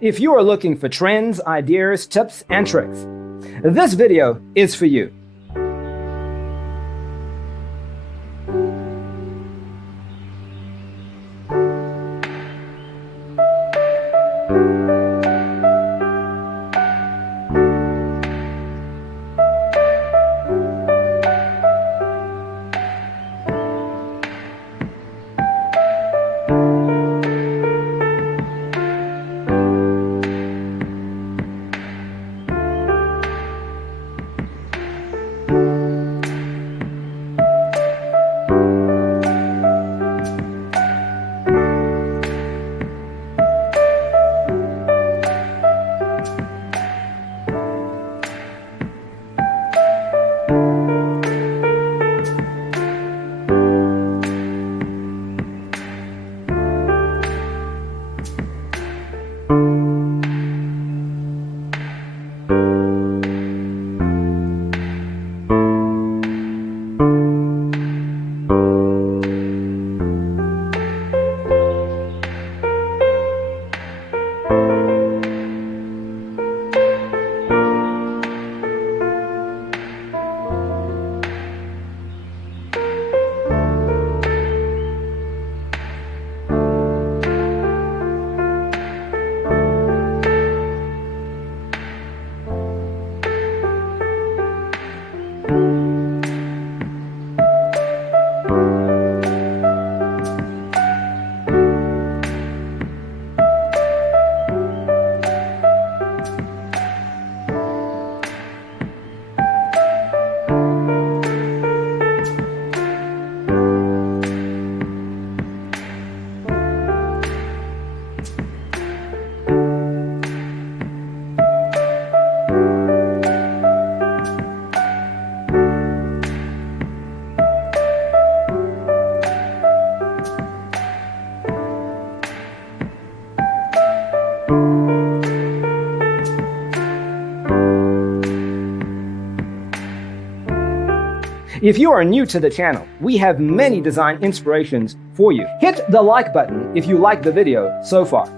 If you are looking for trends, ideas, tips, and tricks, this video is for you. If you are new to the channel, we have many design inspirations for you. Hit the like button if you like the video so far.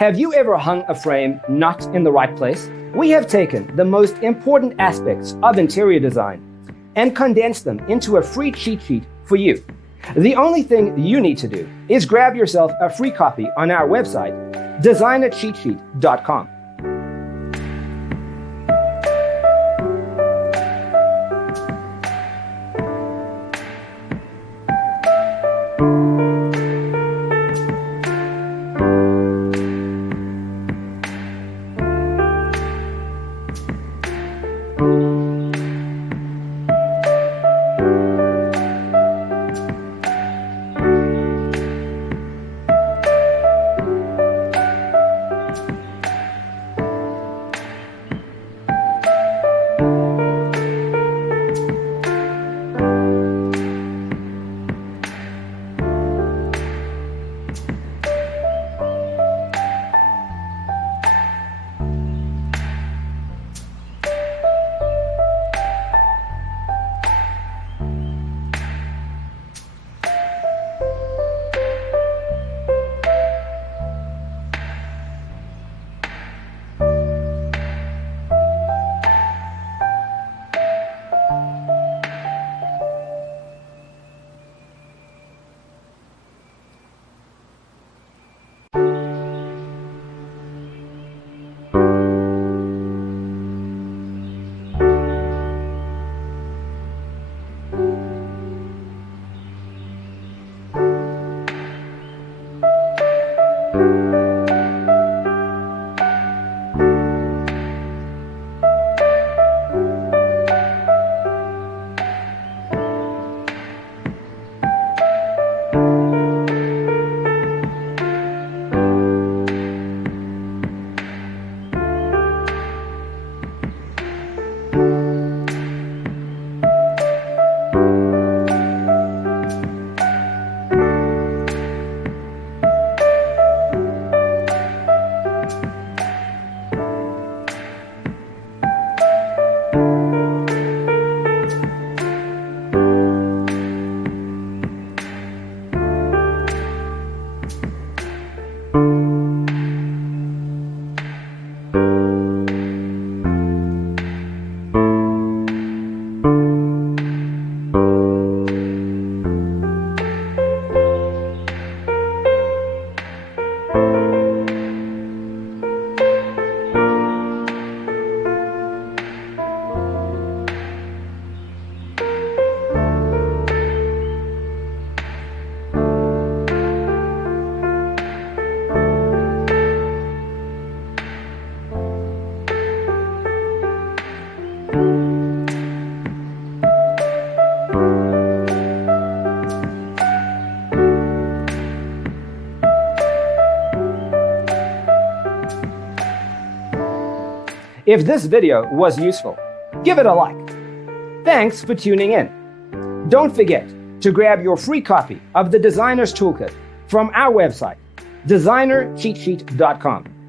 Have you ever hung a frame not in the right place? We have taken the most important aspects of interior design and condensed them into a free cheat sheet for you. The only thing you need to do is grab yourself a free copy on our website, designercheatsheet.com. If this video was useful, give it a like. Thanks for tuning in. Don't forget to grab your free copy of the Designer's Toolkit from our website, designercheatsheet.com.